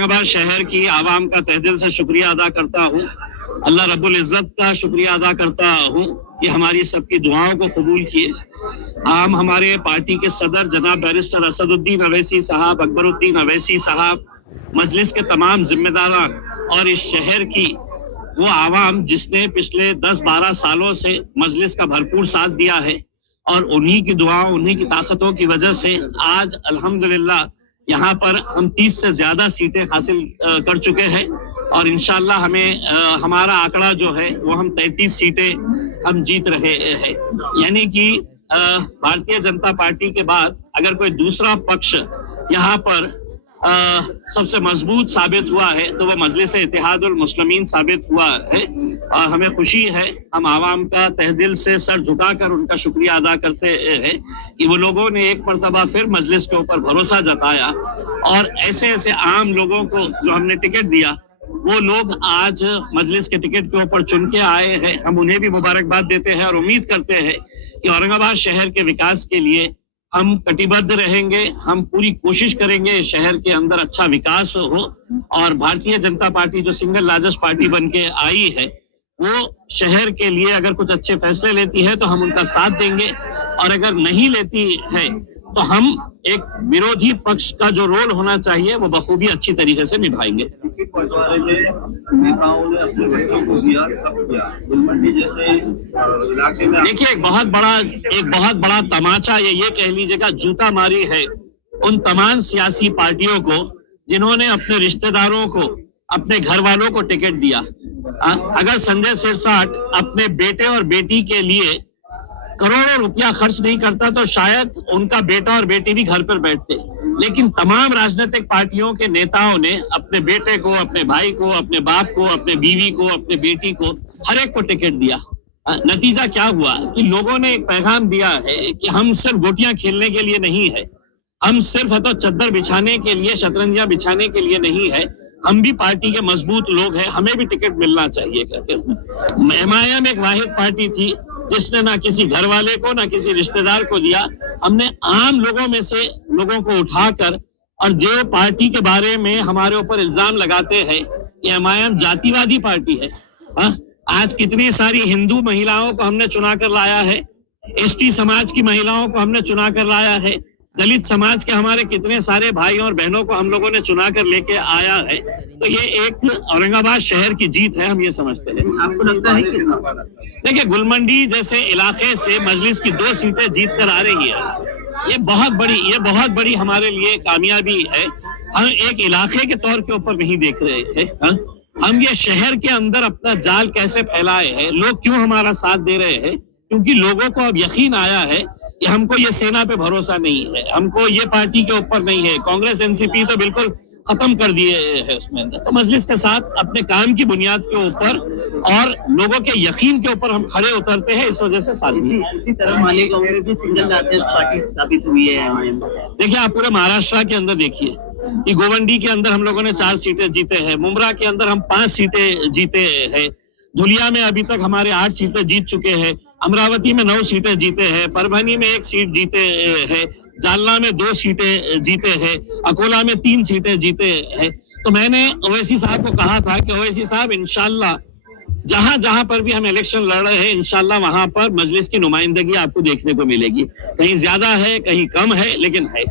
औरंगाबाद शहर की आवाम का तहे दिल से शुक्रिया अदा करता हूँ। अल्लाह रब्बुल इज़्ज़त का शुक्रिया अदा करता हूँ कि हमारी सबकी दुआओं को कबूल किए। हमारे पार्टी के सदर जनाब बैरिस्टर असदुद्दीन अवैसी साहब, अकबरुद्दीन अवैसी साहब, मजलिस के तमाम जिम्मेदारान और इस शहर की वो आवाम जिसने पिछले 10-12 सालों से मजलिस का भरपूर साथ दिया है और उन्हीं की दुआओं, उन्हीं की ताकतों की वजह से आज अल्हम्दुलिल्लाह यहाँ पर हम 30 से ज्यादा सीटें हासिल कर चुके हैं और इंशाल्लाह हमें हमारा आंकड़ा जो है वो हम 33 सीटें हम जीत रहे हैं। यानी कि भारतीय जनता पार्टी के बाद अगर कोई दूसरा पक्ष यहाँ पर सबसे मजबूत साबित हुआ है तो वह मजलिस इत्तेहादुल मुस्लिमीन साबित हुआ है। और हमें खुशी है, हम आवाम का तहे दिल से सर झुकाकर उनका शुक्रिया अदा करते हैं कि वो लोगों ने एक मरतबा फिर मजलिस के ऊपर भरोसा जताया और ऐसे ऐसे आम लोगों को जो हमने टिकट दिया वो लोग आज मजलिस के टिकट के ऊपर चुन के आए हैं। हम उन्हें भी मुबारकबाद देते हैं और उम्मीद करते हैं कि औरंगाबाद शहर के विकास के लिए हम कटिबद्ध रहेंगे, हम पूरी कोशिश करेंगे शहर के अंदर अच्छा विकास हो और भारतीय जनता पार्टी जो सिंगल लार्जेस्ट पार्टी बन के आई है वो शहर के लिए अगर कुछ अच्छे फैसले लेती है तो हम उनका साथ देंगे और अगर नहीं लेती है तो हम एक विरोधी पक्ष का जो रोल होना चाहिए वो बखूबी अच्छी तरीके से निभाएंगे। देखिए, एक बहुत बड़ा तमाचा ये कह लीजिएगा जूता मारी है उन तमाम सियासी पार्टियों को जिन्होंने अपने रिश्तेदारों को, अपने घर वालों को टिकट दिया। अगर संजय सिरसाट अपने बेटे और बेटी के लिए करोड़ों रुपया खर्च नहीं करता तो शायद उनका बेटा और बेटी भी घर पर बैठते, लेकिन तमाम राजनीतिक पार्टियों के नेताओं ने अपने बेटे को, अपने भाई को, अपने बाप को, अपने बीवी को, अपने बेटी को, हर एक को टिकट दिया। नतीजा क्या हुआ कि लोगों ने एक पैगाम दिया है कि हम सिर्फ गोटियां खेलने के लिए नहीं है, हम सिर्फ है तो चद्दर बिछाने के लिए, शतरंजियां बिछाने के लिए नहीं है, हम भी पार्टी के मजबूत लोग हैं, हमें भी टिकट मिलना चाहिए करके। एमआईएम एक वाहिद पार्टी थी जिसने ना किसी घर वाले को ना किसी रिश्तेदार को दिया। हमने आम लोगों में से लोगों को उठाकर, और जो पार्टी के बारे में हमारे ऊपर इल्जाम लगाते हैं कि एमआईएम जातिवादी पार्टी है, आज कितनी सारी हिंदू महिलाओं को हमने चुना कर लाया है, एसटी समाज की महिलाओं को हमने चुना कर लाया है, दलित समाज के हमारे कितने सारे भाइयों और बहनों को हम लोगों ने चुना कर लेके आया है। तो ये एक औरंगाबाद शहर की जीत है, हम ये समझते हैं। आपको लगता है कि देखिए, गुलमंडी जैसे इलाके से मजलिस की 2 सीटें जीत कर आ रही है, ये बहुत बड़ी हमारे लिए कामयाबी है। हम एक इलाके के तौर के ऊपर नहीं देख रहे हैं, हम ये शहर के अंदर अपना जाल कैसे फैलाए हैं, लोग क्यों हमारा साथ दे रहे हैं, क्योंकि लोगों को अब यकीन आया है कि हमको ये सेना पे भरोसा नहीं है, हमको ये पार्टी के ऊपर नहीं है। कांग्रेस एनसीपी तो बिल्कुल खत्म कर दिए है उसमें। तो मजलिस के साथ अपने काम की बुनियाद के ऊपर और लोगों के यकीन के ऊपर हम खड़े उतरते हैं, इस वजह से साथ दी। इसी तरह मालेगांव में भी सिंगल लार्जेस्ट पार्टी साबित हुई है। देखिए, आप पूरे महाराष्ट्र के अंदर देखिए कि गोवंडी के अंदर हम लोगों ने 4 सीटें जीते हैं, मुमरा के अंदर हम 5 सीटें जीते हैं, धुलिया में अभी तक हमारे 8 सीटें जीत चुके हैं, अमरावती में 9 सीटें जीते हैं, परभनी में 1 सीट जीते हैं, जालना में 2 सीटें जीते हैं, अकोला में 3 सीटें जीते हैं। तो मैंने ओवैसी साहब को कहा था कि ओवैसी साहब, इंशाल्लाह जहां जहां पर भी हम इलेक्शन लड़ रहे हैं, इंशाल्लाह वहां पर मजलिस की नुमाइंदगी आपको देखने को मिलेगी। कहीं ज्यादा है, कहीं कम है, लेकिन है।